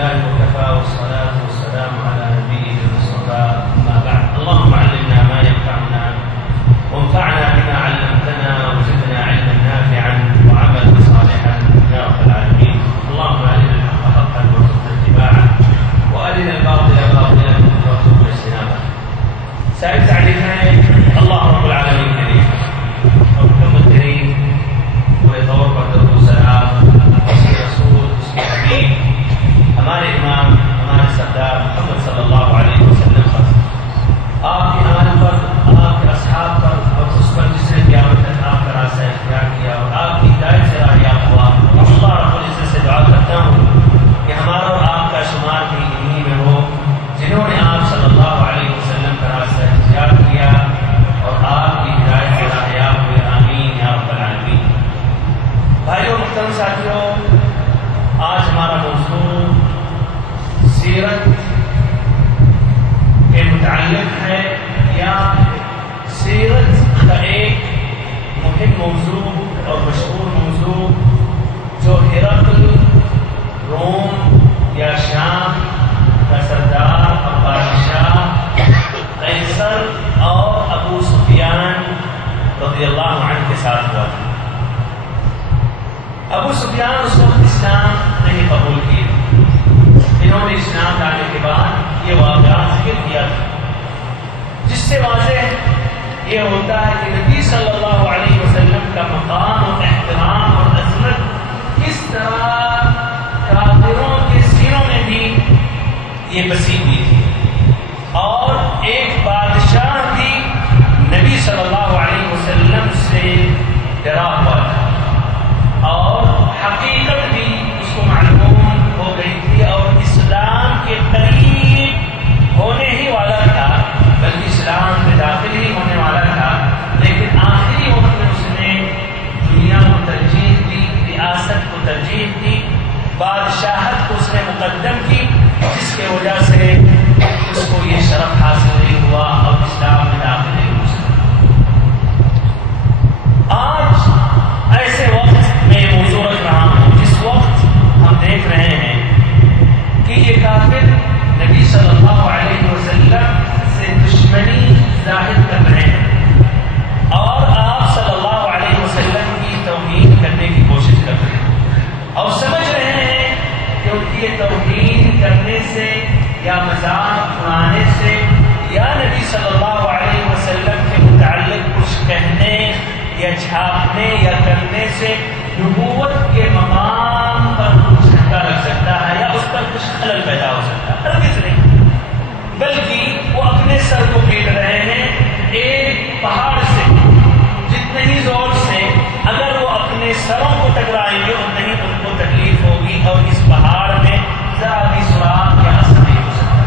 لله وكفى والصلاة والسلام على نبيه المصطفى أما بعد. اللهم علمنا ما ينفعنا وانفعنا بما علمتنا وزدنا علما نافعا وعملا صالحا يا رب العالمين. اللهم أرنا الحق حقا وارزقنا اتباعه وأرنا الباطل باطلا وارزقنا اجتنابه. سائل تعريفين الله رب العالمين الكريم وحكم الكريم ويتوفر درب السلام وصي رسول اسم حبيب ہمارے امام ہمارے سردار محمد صلی اللہ علیہ وسلم پر، آپ کی آل پر، آپ کے اصحاب پر اور اس پر جس نے قیامت تک آپ کا راستہ اختیار کیا اور آپ کی ہدایت سے راہیاب ہوا. اللہ رب العزت سے دعا کرتا ہوں کہ ہمارا اور آپ کا شمار بھی انہی میں ہو جنہوں نے آپ صلی اللہ علیہ وسلم کا راستہ اختیار کیا اور آپ کی ہدایت سے راہیاب ہوئے. آمین یا رب العالمین. بھائیو محترم ساتھیوں، آج ہمارا موضوع سیرت کے متعلق ہے یا سیرت کا ایک مہم موضوع اور مشہور موضوع جو ہرقل روم یا شام کا سردار اور بادشاہ قیصر اور ابو سفیان رضی اللہ عنہ کے ساتھ ہوا تھا. ابو سفیان اس وقت اسلام نہیں قبول کیے. انہوں نے اسلام لانے کے بعد یہ واقعات ذکر کیا تھا جس سے واضح یہ ہوتا ہے کہ نبی صلی اللہ علیہ وسلم کا مقام اور احترام اور عظمت کس طرح کافروں کے سینوں میں بھی یہ بسی ہوئی تھی. اور ایک بادشاہ بھی نبی صلی اللہ علیہ وسلم سے ڈرا ہوا تھا اور حقیقت بھی اس کو معلوم ہو گئی تھی اور اسلام کے قریب ہونے ہی والا تھا، بلکہ اسلام میں داخل ہی ہونے والا تھا. لیکن آخری وقت میں اس نے دنیا کو ترجیح دی، ریاست کو ترجیح دی، بادشاہت کو اس نے مقدم کی، جس کی وجہ سے اس کو یہ شرف حاصل نہیں ہوا اور اسلام میں داخل نہیں ہو سکا. آج ایسے وقت میں موضوع رکھ رہا ہوں جس وقت ہم دیکھ رہے ہیں کہ یہ کافر نبی صلی اللہ علیہ وسلم سے دشمنی ظاہر کر رہے ہیں اور آپ صلی اللہ علیہ وسلم کی توہین کرنے کی کوشش کر رہے ہیں اور سمجھ رہے ہیں کہ ان کی یہ توہین کرنے سے یا مذاق اڑانے سے یا نبی صلی اللہ علیہ وسلم کے متعلق کچھ کہنے یا چھاپنے یا کرنے سے نبوت کے مقام پر کچھ دھکا لگ سکتا ہے یا اس پر کچھ خلل پیدا ہو سکتا ہے. ہرگز نہیں، بلکہ وہ اپنے سر کو پیٹ رہے ہیں ایک پہاڑ سے. جتنے ہی زور سے اگر وہ اپنے سروں کو ٹکرائیں گے اتنا ہی ان کو تکلیف ہوگی اور اس پہاڑ میں ذرا بھی سراغ یا اثر نہیں ہو سکتا.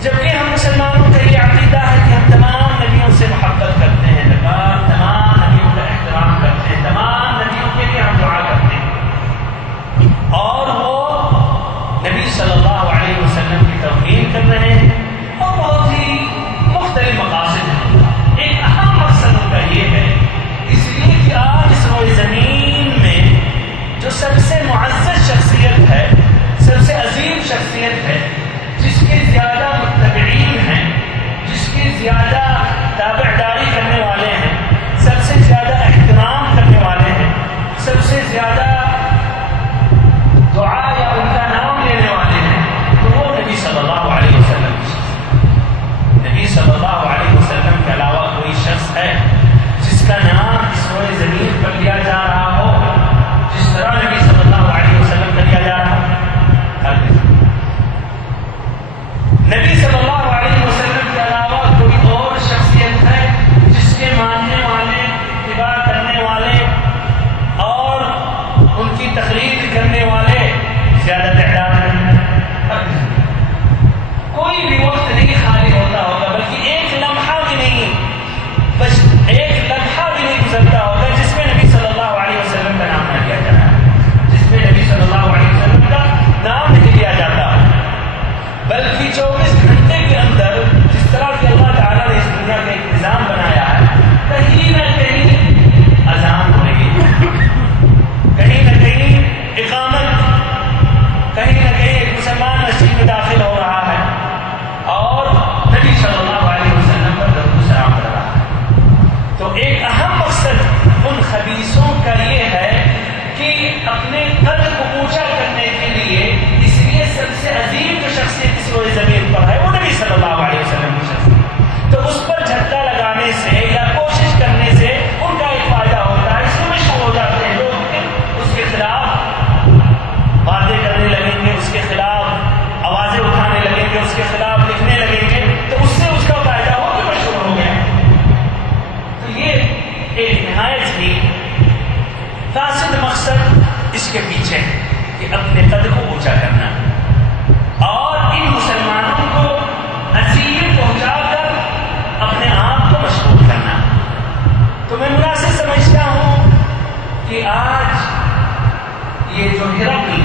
جبکہ ہم مسلمانوں کا یہ عقیدہ ہے کہ ہم تمام نبیوں سے محبت کرتے ہیں، تمام نبیوں کا احترام کرتے ہیں، تمام نبیوں کے لیے ہم دعا کرتے ہیں اور وہ نبی صلی اللہ علیہ وسلم کی توہین کر رہے ہیں اور بہت ہی مختلف مقاصد ہیں. ایک اہم مقصد ان کا یہ ہے اس لیے کہ آج اس روئے زمین میں جو سب سے معزز شخصیت ہے، سب سے عظیم شخصیت ہے، جس کے زیادہ متبعین ہیں، جس کی زیادہ تابعداری کرنے والے ہیں، سب سے زیادہ احترام کرنے والے ہیں، سب سے زیادہ دعا یا ان کا نام لینے والے ہیں، تو وہ نبی صلی اللہ علیہ وسلم کی شخص. نبی صلی اللہ علیہ وسلم کے علاوہ کوئی شخص ہے جس کا نام اس روئے زمین پر لیا جا رہا ہو جس طرح نبی صلی اللہ علیہ وسلم کا لیا جا رہا ہو؟ نبی صلی اللہ علیہ وسلم کے علاوہ کوئی اور شخصیت ہے جس کے ماننے والے، اتباع کرنے والے اور ان کی تقلید کرنے والے زیادہ تعداد میں؟ کوئی بھی وقت نہیں خالی ہوتا ہوگا، بلکہ ایک لمحہ بھی نہیں، بس ایک لمحہ بھی نہیں گزرتا ہوگا جس میں نبی صلی اللہ علیہ وسلم کا نام نہ لیا جاتا، جس میں نبی صلی اللہ علیہ وسلم کا نام نہیں لیا جاتا. بلکہ 24 گھنٹے کے اندر جس طرح کہ اللہ تعالیٰ نے اس دنیا کا ایک نظام بنایا ہے، کہیں نہ کہیں اذان ہو رہی ہے، کہیں نہ کہیں اقامت اپنے قد کو اونچا کرنے کے لیے، اس لیے سب سے عظیم جو شخصیت اس روئے زمین پر ہے وہ نبی صلی اللہ علیہ وسلم کی شخصیت، تو اس پر جھٹکا لگانے سے یا کوشش کرنے سے ان کا ایک فائدہ ہوتا ہے، اس میں مشہور ہو جاتے ہیں لوگ، اس کے خلاف باتیں کرنے لگیں گے، اس کے خلاف آوازیں اٹھانے لگیں گے، اس کے خلاف لکھنے لگیں گے، تو اس سے اس کا فائدہ ہو کہ مشہور ہو گیا۔ تو یہ ایک نہایت ہی فاسد مقصد اس کے پیچھے کہ اپنے قد کو اونچا کرنا اور ان مسلمانوں کو اذیت پہنچا کر اپنے آپ کو مشغول کرنا۔ تو میں مناسب سمجھتا ہوں کہ آج یہ جو ہرقل،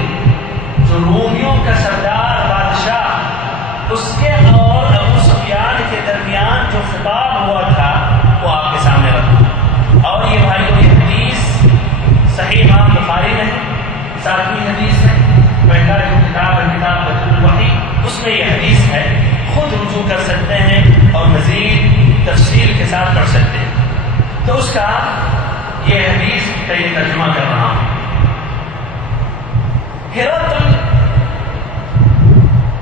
جو رومیوں کا سردار بادشاہ، اس کے اور ابو سفیان کے درمیان جو خطاب ہوا تھا وہ آپ کے سامنے رکھا، اور یہ بھائی کو یہ حدیث صحیح امام بخاری میں 7ویں حدیث ہے، پہلا جو کتاب ہے کتاب بدل الوحی، اس میں یہ حدیث ہے، خود رجوع کر سکتے ہیں اور مزید تفصیل کے ساتھ پڑھ سکتے ہیں۔ تو اس کا یہ حدیث کا یہ ترجمہ کر رہا ہوں۔ ہرقل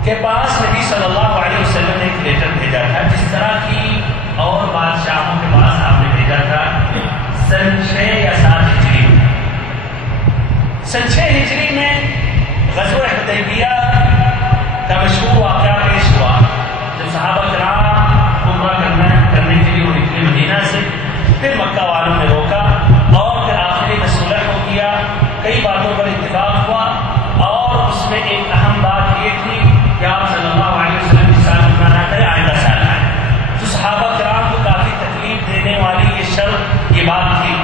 کے پاس نبی صلی اللہ علیہ وسلم نے ایک لیٹر بھیجا تھا، جس طرح کی اور بادشاہوں کے پاس آپ نے بھیجا تھا سن 6 یا 7 ہجری میں۔ سن 6 ہجری میں غزوہ حدیبیہ کا مشہور واقعہ پیش ہوا، جب صحابہ کرام عمرہ کرنے کے لیے وہ نکلے مدینہ سے، پھر مکہ والوں نے روکا اور پھر آخری میں صلح ہو گیا، کئی باتوں پر اتفاق ہوا، اور اس میں ایک اہم بات یہ تھی کہ آپ صلی اللہ علیہ وسلم اس سال عمرہ نہ کریں، آئندہ سال آئے۔ تو صحابہ کرام کو کافی تکلیف دینے والی یہ شرط، یہ بات تھی،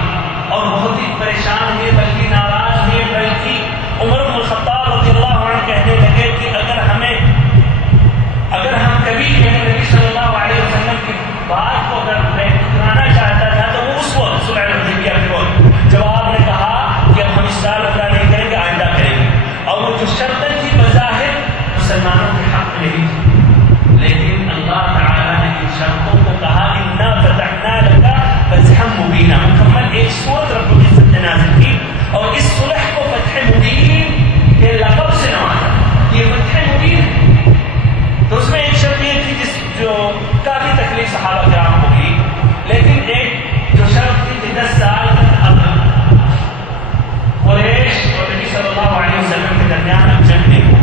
اور بہت ہی پریشان ہوئے، بلکہ ناراض ہوئے، بلکہ عمر بن الخطاب رضی اللہ عنہ کہنے لگے کہ اگر ہم کبھی نبی صلی اللہ علیہ وسلم کی بات کو اگر ٹکرانا چاہتا تھا تو وہ اس وقت صلح الحدیبیہ کے وقت جواب نے کہا کہ اب ہم اس سال عمرہ نہیں کریں گے، آئندہ کریں گے، اور وہ جو شرطیں تھی بظاہر مسلمانوں کے حق میں نہیں تھی، لیکن اللہ تعالیٰ نے ان شرطوں کو کہا انا فتحنا لک فتحا مبینا، مکمل ایک سورت رب العزت نے نازل کی، اور اس صلح کو فتح مبین کے لقب سے نوازا، یہ فتح مبین۔ تو اس میں ایک شرط یہ تھی جو کافی تکلیف صحابہ کرام کو کی، لیکن ایک جو شرط تھی کہ 10 سال قریش اور نبی صلی اللہ علیہ وسلم کے درمیان اب جنگ نہیں ہوئی۔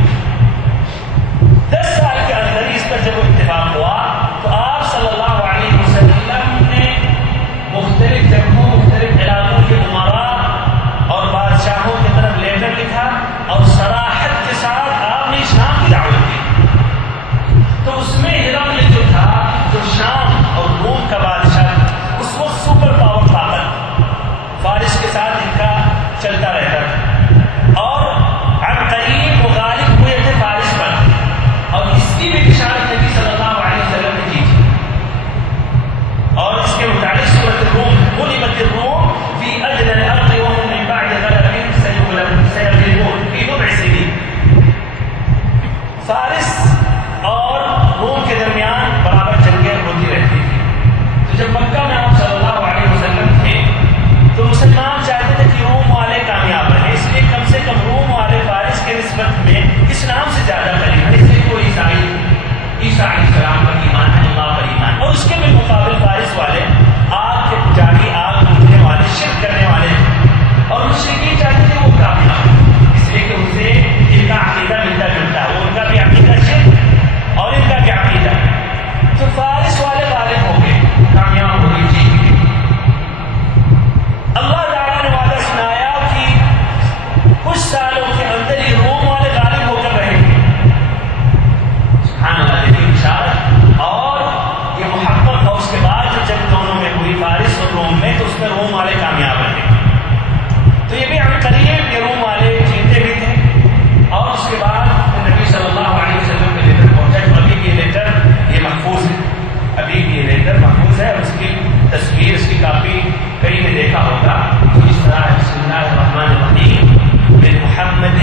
10 سال کے اندر اس پر جب اتفاق ہوا تو آپ صلی اللہ علیہ وسلم نے مختلف جگہوں، مختلف علاقوں کے عمراء اور بادشاہوں کی طرف لیٹر لکھا، اور صراحت کے ساتھ آپ نے شام کی دعوت دی۔ تو اس میں ہرقل جو تھا، جو شام اور روم کا بادشاہ، اس وقت سپر پاور طاقت، فارس کے ساتھ ان کا چلتا رہتا تھا، اور اب قریب وہ غالب ہوئے تھے فارس پر، اور اس کی بھی بشارت نبی صلی اللہ علیہ وسلم نے کی تھی، اور اس کے متعلق سورۃ الروم، غلبت الروم فی ادنى الارض وهم من بعد غلبهم سيغلبون فی بضع سنین۔ فارس اور روم کے درمیان برابر جنگیں ہوتی رہتی تھی، تو جب مکہ میں آپ صلی اللہ علیہ وسلم تھے تو مسلمان چاہتے تھے کہ روم والے کامیاب رہے، اس لیے کم سے کم روم والے فارس کے نسبت میں اسلام سے زیادہ قریب ہے، اس لیے کوئی عیسیٰ علیہ السلام پر ایمان ہے، اللہ پر ایمان، اور اس کے بالمقابل فارس والے آگ کے پجاری، آگ پوجنے والے، شرک کرنے والے تھے، اور مشرکین چاہتے تھے وہ کامیاب، اس لیے کہ ان سے ان کا عقیدہ ملتا جلتا ہے، وہ ان کا بھی عقیدہ شرک اور ان کا بھی عقیدہ، تو فارس والے غالب ہو گئے، کامیاب ہو گئی، جیت گئے۔ اللہ تعالیٰ نے وعدہ سنایا کہ کچھ سالوں کے اندر ہی روم والے غالب ہو کر رہیں گے، سبحان اللہ، لیکن بشارت اور یہ محقق، اور اس کے بعد جو جنگ دونوں میں ہوئی فارس اور روم میں، تو اس میں روم والے کامیاب رہے، تو یہ بھی ہم قریب یہ روم والے جیتے بھی تھے، اور اس کے بعد نبی صلی اللہ علیہ وسلم کے لیٹر پہنچا، ابھی بھی یہ لیٹر یہ محفوظ ہے، ابھی بھی یہ لیٹر محفوظ ہے، اور اس کی تصویر، اس کی کاپی کئی نے دیکھا ہوگا، تو اس طرح بسم اللہ الرحمن الرحیم من محمد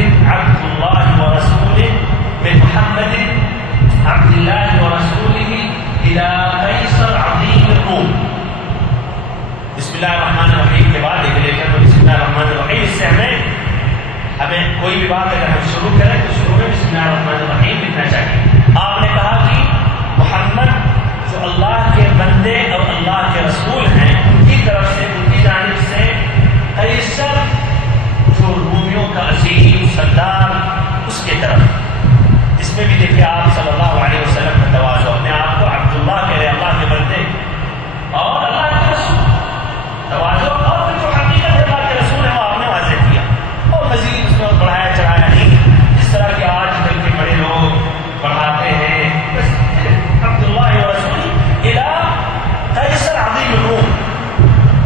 کوئی بھی بات اگر ہم شروع کریں تو شروع میں بسم اللہ الرحمن الرحیم لکھنا چاہیے. آپ نے کہا کہ محمد جو اللہ کے بندے اور اللہ کے رسول ہیں ان کی طرف سے ان کی جانب سے قیصر جو رومیوں کا عظیم سردار اس کے طرف، اس میں بھی دیکھیے آپ صلی اللہ علیہ وسلم کا تواضع، اپنے آپ کو عبداللہ کہہ رہے اللہ کے بندے اور اللہ کے رسول، تواضع اور پھر جو حقیقت ہے اللہ کے رسول ہے وہ آپ نے واضح کیا اور مزید اس میں بڑھایا چڑھایا نہیں جس طرح کہ آج کل کے بڑے لوگ پڑھاتے ہیں. بس عبداللہ و رسول الى قیصر عظیم الروم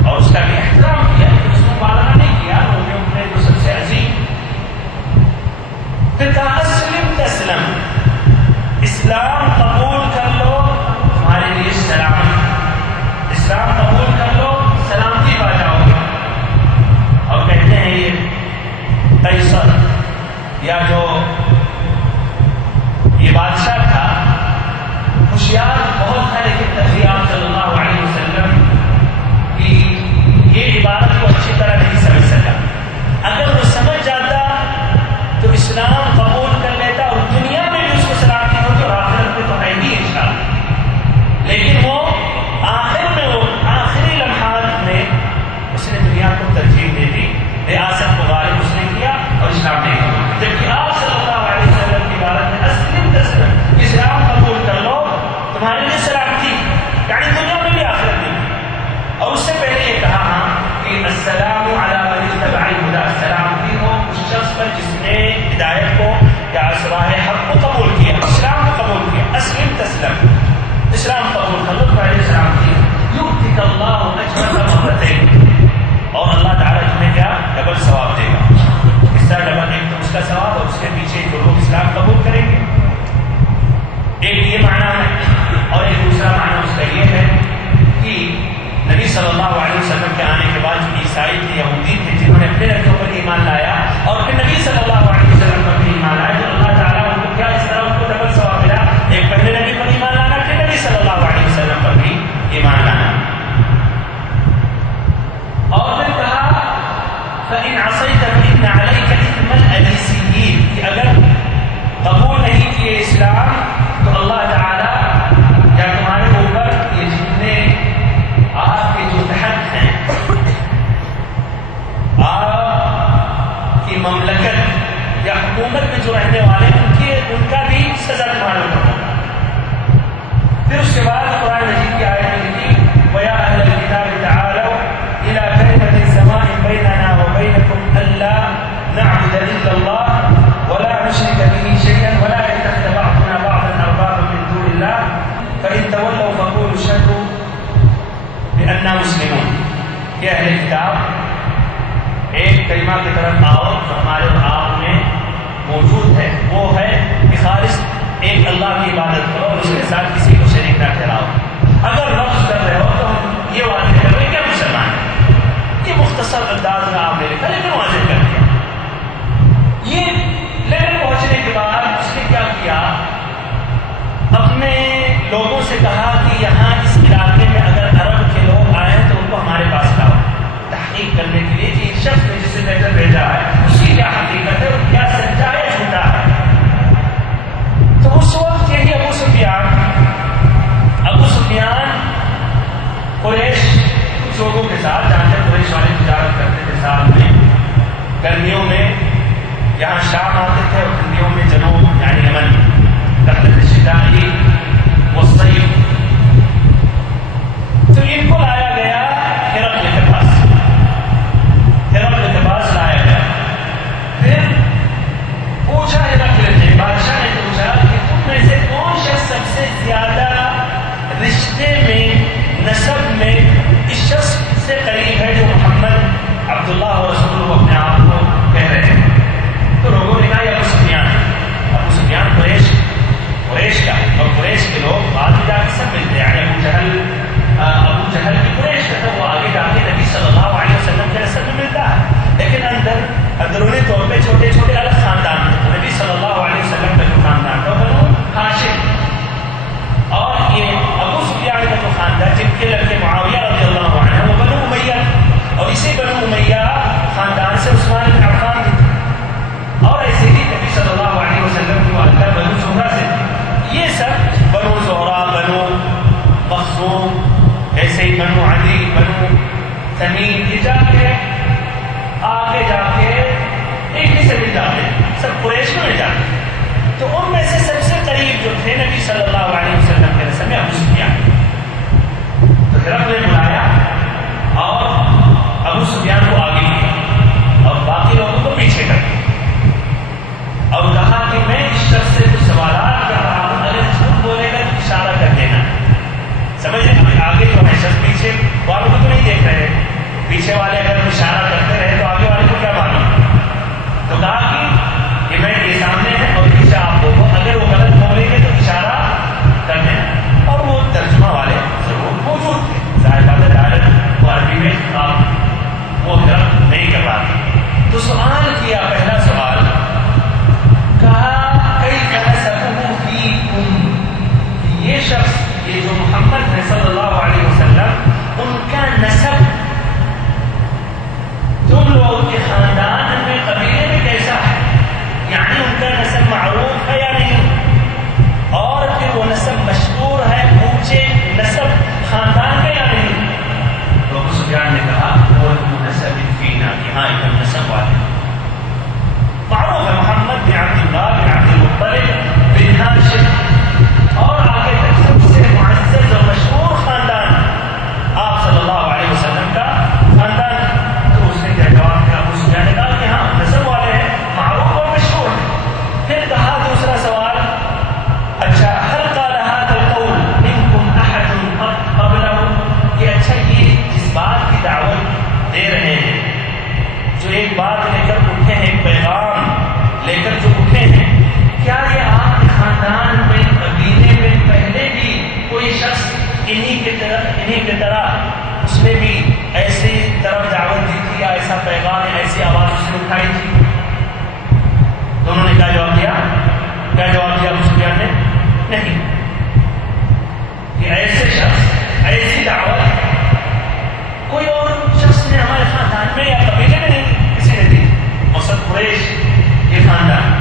اور اس کا بھی احترام کیا، اس کو مبالغہ نہیں کیا، رومیوں نے جو سب سے عظیم. پھر کہا اسلم تسلم، اسلام قبول کر لو تمہارے لیے سلام، اسلام قبول کر لو سلامتی پا جاؤ گے. اور کہتے ہیں یہ قیصر یا جو یہ بادشاہ تھا ہوشیار بہت ہے، لیکن تبھی آپ صلی اللہ علیہ وسلم کی یہ عبارت کو اچھی طرح نہیں سمجھ سکا. اگر وہ سمجھ جاتا تو اسلام قبول کر لیتا اور دنیا میں بھی اس کو سلامتی ہوتی اور آخرت میں تو ہے ہی انشاءاللہ. لیکن وہ آخر میں وہ آخری لمحات میں اس نے دنیا کو ترجیح دے دی، ریاست کو غالب اس نے کیا اور اسلام نہیں قبول کیا. جبکہ آپ صلی اللہ علیہ وسلم کی عبارت میں اسلم تسلم، اسلام قبول کر لو تمہارے لیے سلامتی، یعنی دنیا میں بھی آخرت میں بھی. اور اس سے پہلے یہ کہا کہ السلام علی من اتبع الہدی، سلامتی ہو اس شخص پر جس نے ہدایت کو یا اسراہ حق کو قبول کیا، اسلام کو قبول کیا. اسلم تسلم، اسلام قبول کر لو تمہارے لیے سلامتی. یؤتک اللہ اجرک مرتین، اور اللہ تعالیٰ تمہیں کیا ڈبل ثواب دے گا. اس طرح ڈبل، ایک تو اس کا ثواب اور اس کے پیچھے جو لوگ اسلام قبول کریں گے. ایک یہ معنی ہے اور ایک دوسرا معنی اس کا یہ ہے کہ نبی صلی اللہ علیہ وسلم کے آنے کے بعد جو عیسائی تھے، یہودی تھے، جنہوں نے اپنے رنگوں پر ایمان لایا اور پھر نبی صلی اللہ علیہ وسلم پر بھی ایمان لایا، تو اللہ تعالیٰ ان کو کیا اس طرح ان کو ڈبل ثواب ملا. ایک پہلے نبی پر ایمان لانا، پھر نبی صلی اللہ علیہ وسلم پر بھی ایمان لانا. اور پھر کہا فَإِنْ عَصَيْتَ فَإِنَّ عَلَيْكَ إِثْمَ الْأَلِيسِيِّينَ، کہ اگر قبول نہیں کیے اسلام تو اللہ تعالیٰ یا تمہارے اوپر یہ جتنے آپ کے جو تحت ہیں، آپ کی مملکت یا حکومت میں جو رہنے والے ان کا بھی سزا تمہارے اوپر ہوگا. پھر اس کے بعد قرآن مجید کی آیت میں لکھی وَيَا أَهْلَ الْكِتَابِ تَعَالَوْا إِلَىٰ كَلِمَةٍ سَوَاءٍ بَيْنَنَا وَبَيْنَكُمْ أَلَّا نَعْبُدَ إِلَّا اللَّهَ وَلَا نُشْرِكَ بِهِ شَيْئًا وَلَا يَتَّخِذَ بَعْضُنَا بَعْضًا أَرْبَابًا مِّن دُونِ اللَّهِ فَإِن تَوَلَّوْا فَقُولُوا اشْهَدُوا بِأَنَّا مُسْلِمُونَ. یہ اہل کتاب ایک کلمہ کی طرف آؤ جو ہمارے اور آپ میں موجود ہے، وہ ہے کہ خالص ایک اللہ کی عبادت کرو اور اس کے ساتھ کسی کو شریک نہ ٹھہراؤ. اگر لفظ کر رہے ہو تو ہم یہ واضح کر رہے ہیں کہ مسلمان ہیں. یہ مختصر انداز میں آپ نے لکھا لیکن واضح کر دیا. یہ لیول پہنچنے کے بعد اس نے کیا کیا، اپنے لوگوں سے کہا کہ یہاں اس علاقے میں اگر عرب کے لوگ آئے تو ان کو ہمارے پاس لاؤ تحقیق کرنے کے لیے کہ ایک شخص نے جسے لیٹر بھیجا ہے اس کی کیا حقیقت ہے اور کیا سچا ہے جھوٹا ہے. تو اس وقت یہی ابو سفیان قریش کچھ لوگوں کے ساتھ، جہاں سے قریش والے تجارت کرتے تھے ساتھ میں، گرمیوں میں یہاں شام آتے تھے اور ٹھنڈیوں میں جنوب یعنی یمن کرتے تھے، شتائی والصیف. تو ان کو لایا گیا ہرقل کے پاس لایا گیا. پھر ہرقل نے بلایا اور ابو سفیان کو آگے کیا اور باقی لوگوں کو پیچھے کر دیا اور کہا کہ میں اس شخص سے کچھ سوالات کر رہا ہوں، اگر جھوٹ بولے گا تو اشارہ کر دینا. سمجھ رہے آگے جو ہے شخص پیچھے والوں کو تو نہیں دیکھ رہے، پیچھے والے اگر اشارہ کرتے رہے تو آگے والے کو کیا معلوم. تو کہا کہ میں یہ سامنے ہے اور پیچھے آپ کو، اگر وہ غلط بولیں گے تو اشارہ کر دینا. اور وہ ترجمہ والے ضرور موجود تھے، ظاہر بات ہے ڈائریکٹ عربی میں آپ وہ غلط نہیں کر پاتے. تو سوال کیا، پہلا سوال کہا کیف نسبہ فیکم، یہ شخص یہ جو محمد ہے صلی اللہ علیہ وسلم ان کا نسب تم لوگوں کے خاندان میں قبیلے میں کیسا ہے، یعنی ان کا نسب معروف ہے یا نہیں، اور پھر وہ نسب مشہور ہے اونچے نسب خاندان کا یا نہیں. تو ابو سفیان نے کہا وہ نسب فینا، کہ ہاں ایک نسب والے معروف ہے، محمد بن عبد اللہ بن عبد المطلب بن ہاشم، اور آگے تک سب سے معزز اور مشہور خاندان آپ صلی اللہ علیہ وسلم کا خاندان. تو اس نے کیا جواب دیا؟ ابو سفیان نے کہا کہ ہاں نسب والے ہیں، معروف اور مشہور ہیں. پھر کہا دوسرا سوال، اچھا هل قال هذا القول منكم احد قبله، کہ اچھا یہ جس بات کی دعوت دے رہے ہیں، جو ایک بات لے کر اٹھے ہیں، ایک پیغام لے کر جو اٹھے ہیں، کیا یہ آپ کے خاندان میں قبیلے میں پہلے بھی کوئی شخص انہی کی طرح اس نے بھی ایسی طرف دعوت دی تھی یا ایسا پیغام ایسی آواز اس نے اٹھائی تھی؟ تو انہوں نے کیا جواب دیا؟ کیا جواب دیا ابو سفیان نے؟ نہیں، کہ ایسے شخص ایسی دعوت کوئی اور شخص نے ہمارے خاندان میں یا قبیلے میں نہیں کسی نے دی، مقصد قریش یہ خاندان.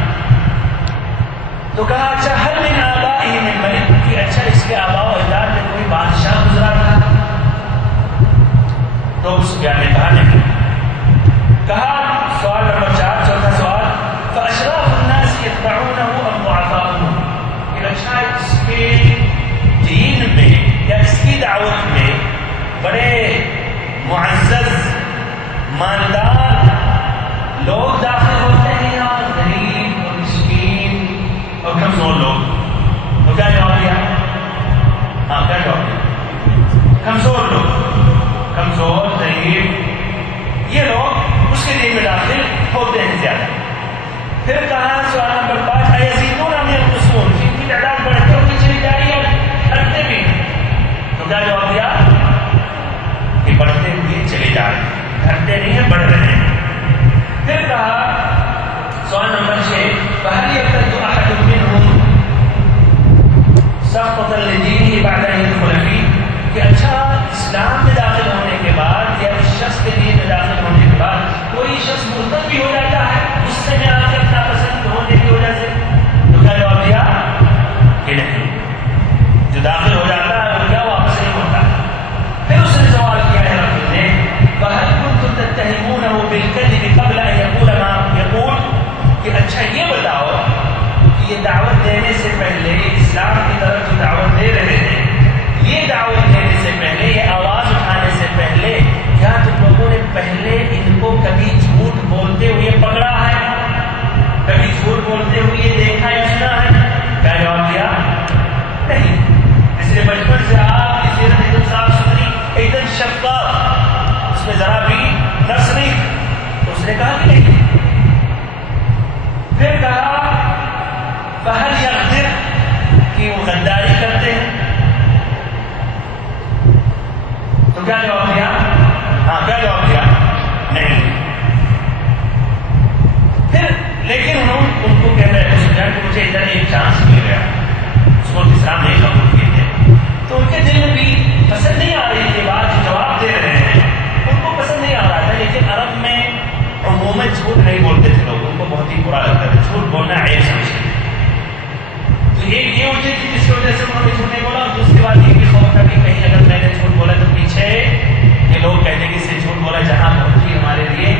تو کہا اچھا هل من آبائه من ملک، کہ اچھا اس کے آباء و اجداد میں کوئی بادشاہ گزرا تھا؟ تو ابو سفیان نے کہا نہیں. کہا سوال نمبر 4، چوتھا سوال، فاشراف الناس يتبعونه ام ضعفاؤهم، کہ اچھا اس کے دین میں یا اس کی دعوت میں بڑے معزز مالدار لوگ داخل ہوتے ہیں اور غریب اور مسکین اور کمزور لوگ. تو کیا جواب دیا؟ ہاں کیا جواب دیا؟ کمزور لوگ، کمزور غریب یہ لوگ اس کے دین میں داخل ہوتے ہیں زیادہ. پھر کہا سوال نمبر 5، ایزیدون ام ینقصون، جن کی تعداد بڑھتے ہوئی چلی جا رہی ہے گھٹتے بھی. تو کیا جواب دیا؟ کہ بڑھتے ہوئے چلے جا رہے ہیں، گھٹتے نہیں ہیں، بڑھ رہے ہیں. پھر کہا سوال نمبر 6، فهل يرتد احد منهم سقطا لدينه بعد ان يدخل فيه، کہ اچھا اسلام میں داخل ہونے کے بعد یا اس شخص کے دین میں داخل ہونے کے بعد کوئی شخص مرتد بھی ہو جاتا ہے اس سے میں آ کر ناپسند ہونے کی وجہ سے؟ تو کیا جواب دیا؟ کہ نہیں، جو داخل ہو جاتا ہے وہ کیا واپس نہیں ہوتا. پھر اس نے سوال کیا ہے رسول نے، فهل كنتم تتهمونه بالكذب قبل ان يقول ما يقول، کہ اچھا یہ بتاؤ کہ یہ دعوت دینے سے پہلے اسلام کی طرف جو دعوت دے رہے ہیں، یہ دعوت دینے سے پہلے، یہ آواز اٹھانے سے پہلے کیا تم لوگوں نے پہلے ان کو کبھی جھوٹ بولتے ہوئے پکڑا ہے، کبھی جھوٹ بولتے ہوئے دیکھا یا سنا ہے؟ کیا جواب دیا؟ نہیں. اس لیے بچپن سے آپ کی سیرت ایک دم صاف ستھری، ایک دم شفاف، اس میں ذرا بھی نقص نہیں. تو اس نے کہا کہ نہیں. پھر کہا فهل يغدر، کہ وہ غداری کرتے ہیں؟ تو کیا جواب دیا؟ ہاں کیا جواب دیا؟ نہیں. پھر لیکن ان کو کہہ رہے ہیں کہ مجھے ادھر ایک چانس مل گیا، اس کو اسلام نہیں قبول کیے تھے، تو ان کے دل میں بھی پسند نہیں آ رہی یہ بات جو جواب دے رہے ہیں، ان کو پسند نہیں آ رہا تھا. لیکن عرب میں عموماً جھوٹ نہیں بولتے تھے لوگ، ان کو بہت ہی برا لگتا تھا، جھوٹ بولنا عیب سمجھتے تھے. تو ایک یہ وجہ تھی جس کی وجہ سے انہوں نے جھوٹ نہیں بولا، اور دوسری بات یہ بھی خوف تھا کہ کہیں اگر میں نے جھوٹ بولا تو پیچھے یہ لوگ کہتے ہیں کہ اس سے جھوٹ بولا جہاں بہت ہی ہمارے لیے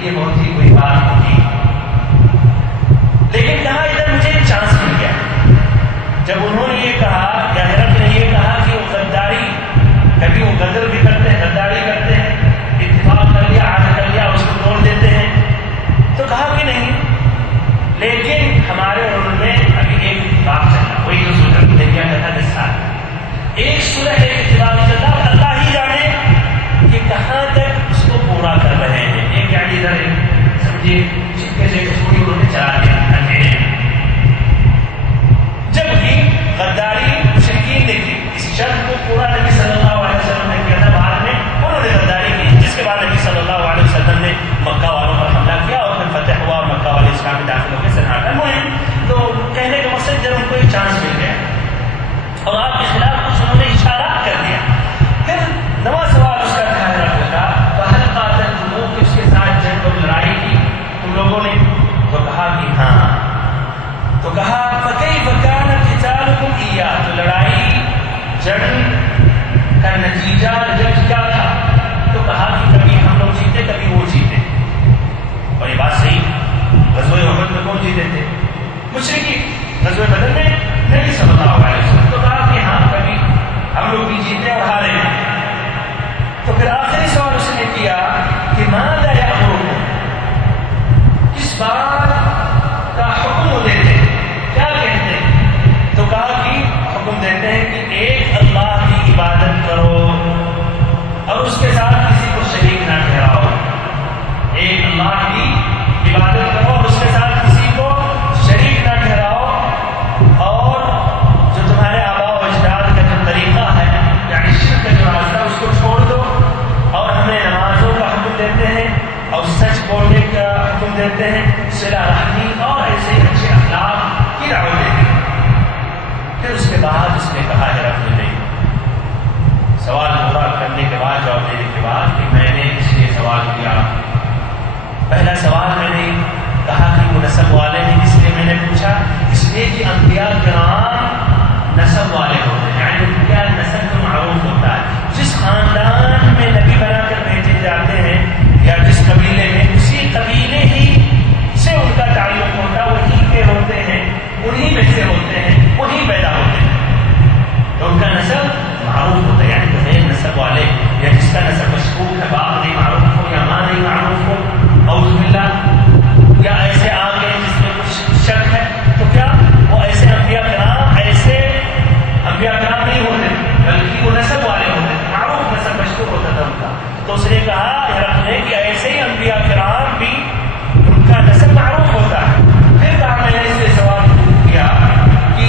یہ بہت ہی کوئی بات ہوگی. لیکن کہا ادھر مجھے ایک چانس مل گیا. جب انہوں نے یہ کہا یا ہرقل نے یہ کہا کہ وہ غداری بعد اس نے کہا ہرقل نے سوال پورا کرنے کے بعد، جواب دینے کے بعد، کہ میں نے اس لیے سوال کیا. پہلا سوال میں نے کہا کہ وہ نسب والے ہیں، اس لیے میں نے پوچھا اس لیے کہ انبیاء کرام نسب والے ہوتے ہیں، یعنی ان کا نسب تو معروف ہوتا ہے. جس خاندان میں نبی بنا کر بھیجے جاتے ہیں یا جس قبیلے میں، اسی قبیلے ہی سے ان کا تعلق ہوتا ہے، وہیں کے ہوتے ہیں، انہی میں سے ہوتے ہیں، وہیں پیدا ہوتے ہیں، تو ان کا نسب معروف ہوتا ہے. یعنی بغیر نسب والے یا جس کا نسب مشکوک ہے، باپ نہیں معروف ہو یا ماں نہیں معروف ہو، اعوذ باللہ، یا ایسے آ گئے جس میں کچھ شک ہے، تو کیا وہ ایسے انبیاء کرام نہیں ہوتے، بلکہ وہ نسب والے ہوتے تھے، معروف نسب مشکوک ہوتا تھا ان کا. تو اس نے کہا ہرقل نے کہ ایسے ہی انبیاء کرام بھی ان کا نسب معروف ہوتا ہے. پھر کہا میں نے اس سے سوال کیا کہ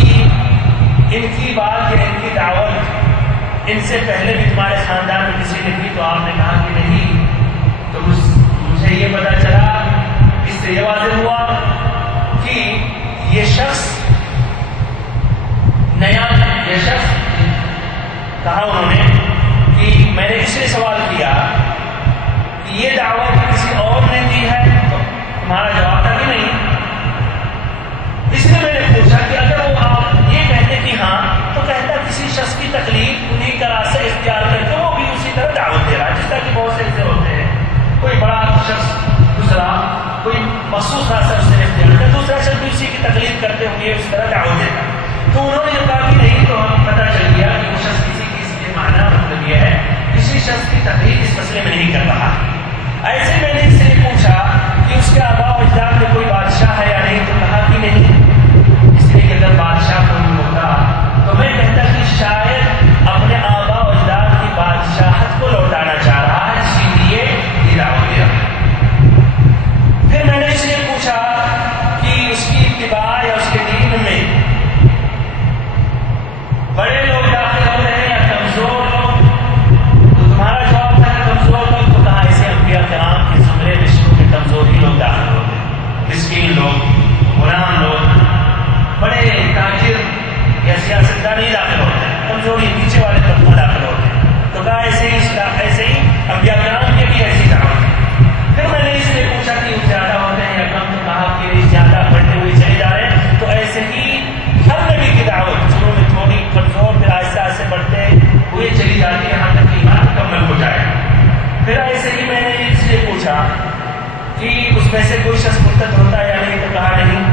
ان کی بات یا ان کی دعوت ان سے پہلے بھی تمہارے خاندان میں کسی نے کی؟ تو آپ نے کہا کہ نہیں. تو مجھے یہ پتا چلا، اس سے یہ واضح ہوا کہ یہ شخص نیا، یہ شخص کہا انہوں نے کہ میں نے اس لیے سوال کیا کہ یہ دعوت کسی اور نے دی ہے؟ تو تمہارا جواب تھا کہ نہیں. اس لیے میں نے پوچھا کہ اگر وہ آپ یہ کہتے کہ ہاں، تو کہتا کسی شخص کی تکلیف انہیں کا راستہ اختیار کر کے وہ بھی اسی طرح دعوت دے رہا ہے، جس طرح کہ بہت سے ایسے ہوتے ہیں، کوئی بڑا شخص دوسرا کوئی مخصوص راستہ اس نے اختیار کر، دوسرا شخص بھی اسی کی تکلیف کرتے ہوئے اس طرح دعوت دیتا. تو انہوں نے جب کہا کہ نہیں، تو ہمیں پتہ چل گیا کہ وہ شخص کسی کی اس کے معنی مطلب یہ ہے کسی شخص کی تکلیف اس مسئلے میں نہیں کر رہا. ایسے میں نے اس سے پوچھا کہ اس کے آباء و اجداد میں کوئی بادشاہ ہے یا نہیں؟ تو کہا کہ نہیں. اس لیے کہ اگر بادشاہ کوئی ہوتا تو میں کہتا کہ شاید اپنے آباء و اجداد کی بادشاہت کو لوٹانا چاہ رہا ہے، اسی لیے یہ دعوت دے رہا. پھر میں نے اس لیے پوچھا کہ اس کی اتباع یا اس کے دین میں بڑے لوگ داخل ہو رہے ہیں یا کمزور لوگ؟ تو تمہارا جواب تھا کہ کمزور لوگ. تو کہا ایسے انبیاء کرام کے زمرے میں شروع میں کمزور ہی لوگ داخل ہوتے ہیں، مسکین لوگ، غلام لوگ، بڑے تاجر یا سیاستدان نہیں داخل ہوتے ہیں، کمزوری نیچے والے طبقہ داخل ہوتے ہیں. تو کہا ایسے ہی انبیاء کرام کے بھی ایسی دعوت ہے. پھر میں نے اس لیے پوچھا کہ زیادہ ہوتے ہیں یا کم؟ تو کہا کہ زیادہ بڑھتے ہوئے چلے جا رہے ہیں. تو ایسے ہی ہر نبی کی دعوت شروع میں تھوڑی کمزور، پھر آہستہ آہستہ بڑھتے ہوئے چلی جاتی ہے یہاں تک کہ ایمان مکمل ہو جائے. پھر ایسے ہی میں نے اس لیے پوچھا کہ اس میں سے کوئی شخص مرتد ہوتا ہے یا نہیں؟ تو کہا نہیں.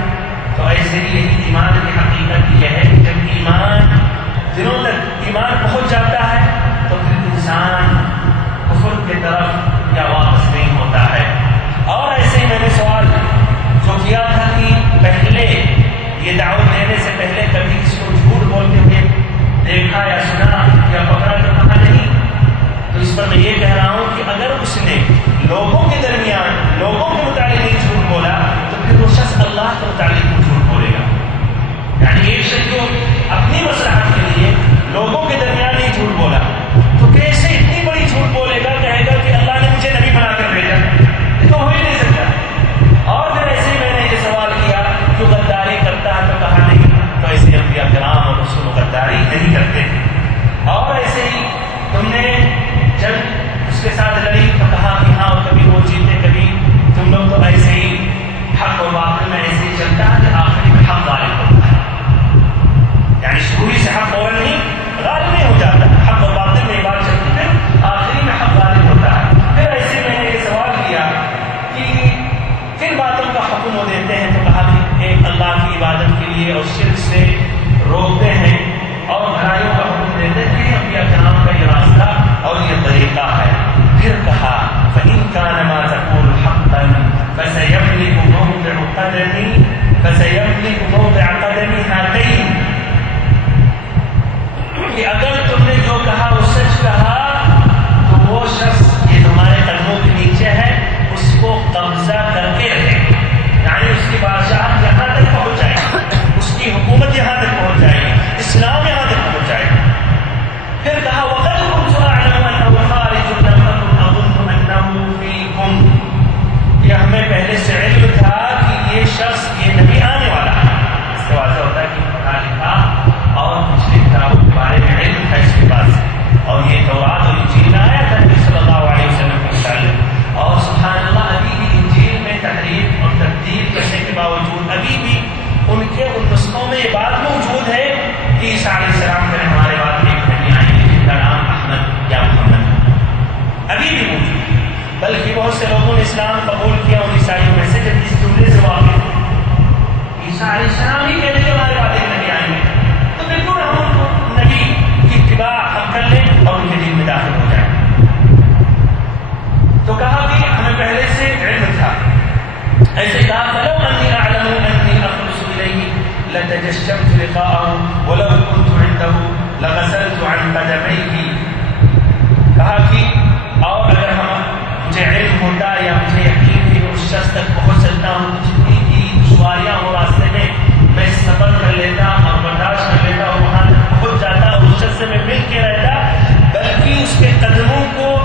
تو ایسے ہی یہی ایمان کی حقیقت یہ ہے کہ جب ایمان دلوں تک ایمان پہنچ جاتا ہے تو پھر انسان کفر کی طرف یا واپس نہیں ہوتا ہے. اور ایسے ہی میں نے سوال جو کیا تھا کہ پہلے یہ دعوت دینے سے پہلے کبھی اس کو جھوٹ بولتے ہوئے دیکھا یا سنا یا پکڑا؟ تو کہا نہیں. تو اس پر میں یہ کہہ رہا ہوں کہ اگر اس نے لوگوں کے درمیان لوگوں کے متعلق نہیں جھوٹ بولا تو پھر وہ شخص اللہ کے متعلق جھوٹ بولے گا. یعنی ایک شخص جو اپنی مصلحت کے لیے لوگوں کے درمیان نہیں جھوٹ بولا تو کیسے اتنی بڑی جھوٹ بولے گا، کہے گا کہ اللہ نے مجھے نبی بنا کر بھیجا؟ یہ تو ہو ہی نہیں سکتا. اور پھر ایسے ہی میں نے یہ سوال کیا جو غداری کرتا ہے؟ تو کہا نہیں. تو ایسے انبیاء کرام اور رسول غداری نہیں کرتے. اور ایسے ہی تم نے جب اس کے ساتھ لڑی تو کہا کہ ہاں کبھی وہ جیتے کبھی تم لوگ. تو ایسے ہی حق اور باطل میں ایسے ہی چلتا ہے کہ آخری میں حق غالب ہوتا ہے. یعنی شروع سے حق فوراً نہیں غالب نہیں ہو جاتا، حق اور باطل میں یہ بات چلتی ہے، آخری میں حق غالب ہوتا ہے. پھر ایسے میں نے یہ سوال کیا کہ کن باتوں کا حکم وہ دیتے ہیں؟ تو کہا کہ ایک اللہ کی عبادت کے لیے اور شرک سے روکتے ہیں اور بھلائیوں کا حکم دیتے ہیں. انبیاء کرام کا یہ راستہ اور یہ طریقہ ہے. پھر کہا فَإِن كَانَ مَا تَقُولُ حَقًّا فَسَيَمْلِكُ موضع قدمي هاتين. کہ اگر بھی ان کے ان نسخوں میں یہ بات موجود ہے کہ عیسیٰ علیہ السلام کے ہمارے بعد ایک نبی آئیں گے جن کا نام احمد یا محمد ابھی بھی موجود ہے. بلکہ بہت سے لوگوں نے اسلام قبول کیا ان عیسائیوں میں سے جب اس جملے سے واقف عیسیٰ علیہ السلام ہی کہتے ہیں ہمارے بعد ایک نبی آئیں گے تو بالکل ہم نبی کی اتباع ہم کر لیں اور ان کے دین میں داخل ہو جائیں. تو کہا کہ ہمیں پہلے سے علم تھا. ایسے کہا فلو انی اعلم انی اخلص الیہ لتجشمت لقاءه ولو كنت عنده لغسلت عن قدمیہ. کہا کہ اور اگر مجھے علم ہوتا یا مجھے یقین کہ اس شخص تک پہنچ سکتا ہوں جتنی بھی دشواریاں ہو راستے میں صبر کر لیتا اور برداشت کر لیتا اور وہاں تک پہنچ جاتا اور اس شخص سے میں مل کے رہتا بلکہ اس کے قدموں کو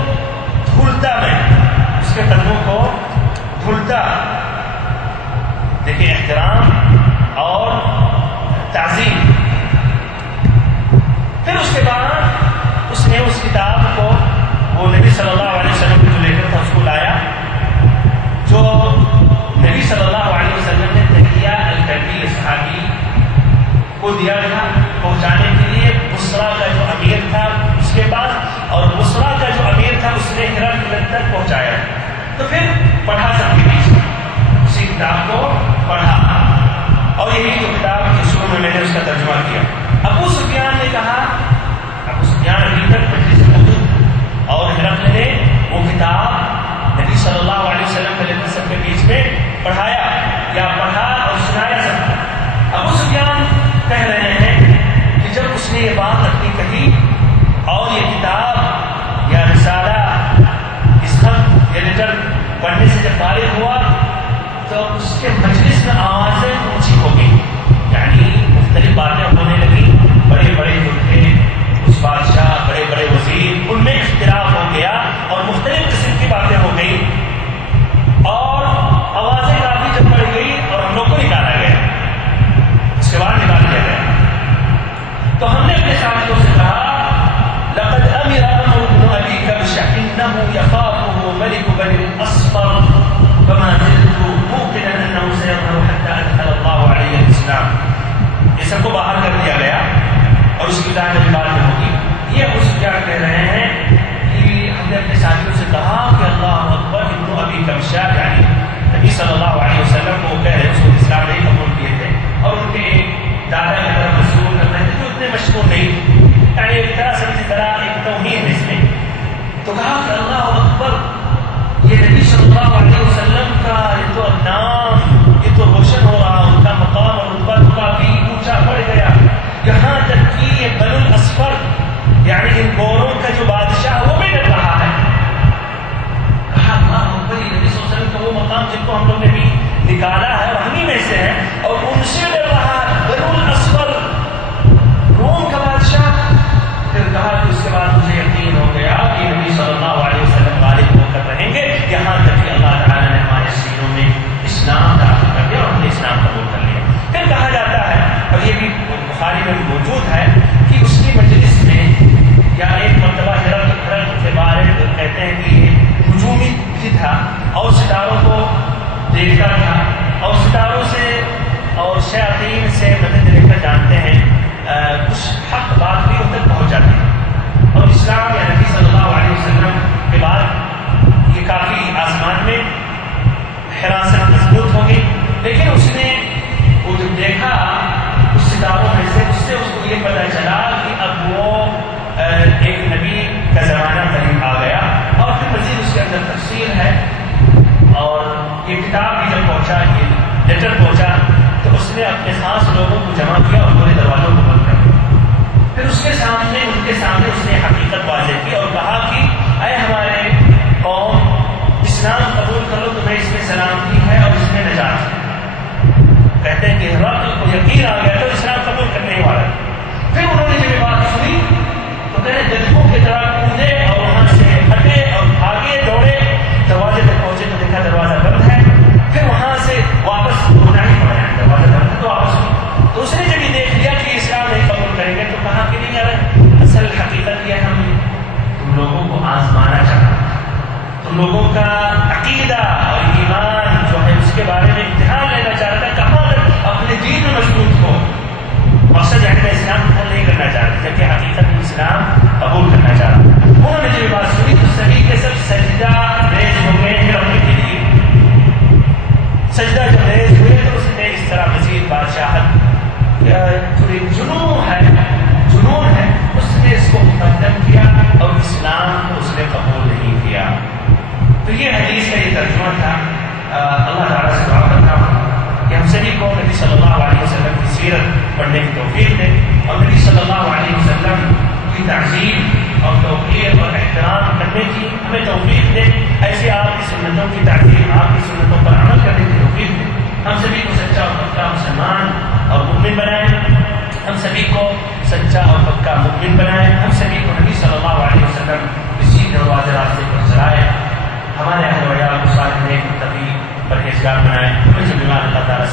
دھولتا میں اس کے قدموں کو دھولتا. دیکھیں احترام اور تعظیم. پھر اس کے بعد اس نے اس کتاب کو وہ نبی صلی اللہ علیہ وسلم کو جو لے کر تھا اس کو لایا جو نبی صلی اللہ علیہ وسلم نے تحیہ الکلبی صحابی کو دیا تھا پہنچانے کے لیے. بصرہ کا جو امیر تھا اس کے پاس اور بصرہ کا جو امیر تھا اس نے ہرقل تک پہنچایا. تو پھر پڑھا سب کے بیچ اسی کتاب کو پڑھا اور یہی جو کتاب کی شروع میں نے اس کا ترجمہ کیا. ابو سفیان نے کہا ابو سفیان ابھی تک مجلس موجود اور ہرقل نے وہ کتاب نبی صلی اللہ علیہ وسلم کے سب کے بیچ میں پڑھایا یا پڑھا اور سنایا سب. ابو سفیان کہہ رہے ہیں کہ جب اس نے یہ بات اپنی کہی اور یہ کتاب یا رسالہ اس خط یا لیٹر پڑھنے سے جب فارغ ہوا تو اس کے مجلس میں آوازیں اونچی ہو گئی. یعنی مختلف باتیں ہونے لگی. بڑے بڑے جو تھے اس بادشاہ بڑے بڑے وزیر ان میں اختلاف ہو گیا اور مختلف قسم کی باتیں ہو گئی اور آوازیں کافی جب بڑھ گئی اور ہم لوگ کو نکالا گیا. اس کے بعد نکال دیا گیا تو ہم نے اپنے ساتھیوں سے کہا لقد امر عمرو بن ابی کبشہ انه يخافه ملك بني الاصفر فما زلت موقنا انه سيظهر حتى ادخل الله عليه الاسلام. یہ سب کو باہر کر دیا گیا اور اس کی وضاحت بعد میں ہوگی. یہ ابو سفیان کہہ رہے ہیں کہ ہم نے اپنے ساتھیوں سے کہا کہ اللہ اکبر ابن ابی کبشہ یعنی نبی صلی اللہ علیہ وسلم کو کہہ رہے اس کو اسلام نہیں قبول کیے تھے اور ان کے دادا کی طرف رسول کر رہے تھے جو اتنے مشہور نہیں یعنی ایک طرح سے اسی طرح ایک توہین ہے اس میں. تو کہا کہ اللہ اکبر یہ نبی صلی اللہ علیہ وسلم کا یہ تو نام یہ تو روشن ہو رہا ان کا مقام اور رتبہ تو کافی اونچا بڑھ گیا یہاں تک کہ یہ بنو الاصفر یعنی ان گوروں کا جو بادشاہ وہ بھی ڈر رہا ہے. کہا اللہ اکبر یہ نبی صلی اللہ علیہ وسلم کا وہ مقام جن کو ہم لوگ نے بھی نکالا ہے اور ہم ہی میں سے ہیں اور ان سے ڈر رہا ہے بنو الاصفر روم کا بادشاہ. پھر کہا کہ اس کے بعد مجھے یقین ہو گیا کہ نبی صلی اللہ علیہ وسلم غالب ہو کر رہیں گے یہاں تک کہ اللہ تعالیٰ نے ہمارے سینوں میں اسلام داخل کر دیا اور ہم نے اسلام قبول کر لیا. پھر کہا جاتا ہے اور یہ بھی بخاری میں موجود ہے کہ اس کی مجلس میں یا ایک مرتبہ ہرقل کے بارے میں کہتے ہیں کہ ہجومی بھی تھا اور ستاروں کو دیکھتا تھا اور ستاروں سے اور شیاطین سے مدد لے کر جانتے ہیں کچھ حق بات بھی ان تک پہنچ جاتی ہے. اور اسلام یا نبی صلی اللہ علیہ وسلم کے بعد یہ کافی آسمان میں حراست مضبوط ہو گئی لیکن اس نے وہ جب دیکھا اس ستاروں میں سے اس کو یہ پتہ چلا کہ اب وہ ایک نبی کا زمانہ قریب آ گیا. اور پھر مزید اس کے اندر تفصیل ہے اور یہ کتاب بھی جب پہنچا یہ لیٹر پہنچا تو اس نے اپنے خاص لوگوں کو جمع کیا اور پورے دروازوں کو بند کر دیا. پھر اس کے سامنے ان کے سامنے اس نے حقیقت واضح کی اور کہا کہ اے ہمارے قوم اسلام قبول کر لو تمہیں اس میں سلامتی ہے اور اس میں نجات ہے. پڑھنے کی توفیق دے، اور نبی صلی اللہ علیہ وسلم کی تعظیم اور توقیر اور احترام کرنے کی ہمیں توفیق دے، ایسے آپ کی سنتوں کی تعظیم، آپ کی سنتوں پر عمل کرنے کی توفیق دے، ہم سبھی کو سچا اور پکا مسلمان اور مومن بنائے، ہم سبھی کو سچا اور پکا مومن بنائے، ہم سبھی کو نبی صلی اللہ علیہ وسلم اس سیدھے اور واضح راستے پر چلائے، ہمارے اہل و عیال کو صالح نیک متقی پرہیزگار بنائے، ہمیں جو بیمار اللہ تعالیٰ